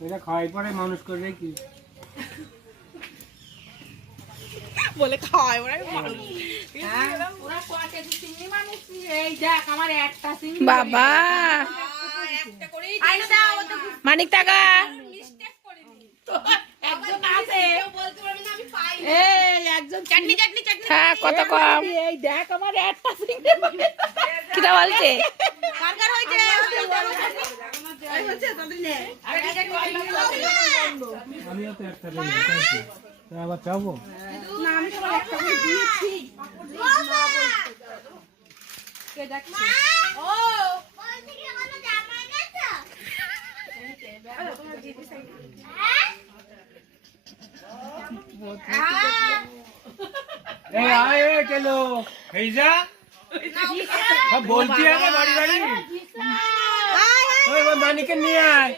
এটা খাওয়াই পরে মানুষ করবে কি বলে খাওয়াই ওরা ওরা কয় কেজি চিংড়ি মানুষ এই দেখ আমার একটা চিংড়ি বাবা একটা করেই আইনা দাও মানিক টাকা একজন আছে বলতে পারবে না আমি পাই এই একজন চাটনি চাটনি চাটনি হ্যাঁ কত কম এই দেখ আমার একটা চিংড়ি কিটা বলছে কার হইছে আমিও তো একটা রেখেছি তো আবার চাবো না আমি তো একটা করে দিয়েছি কে দেখছে ও এই আয় এ কেলো এই যা সব বলছি আমি বাড়ি বাড়ি ওই মানিকে নিয়ে আয়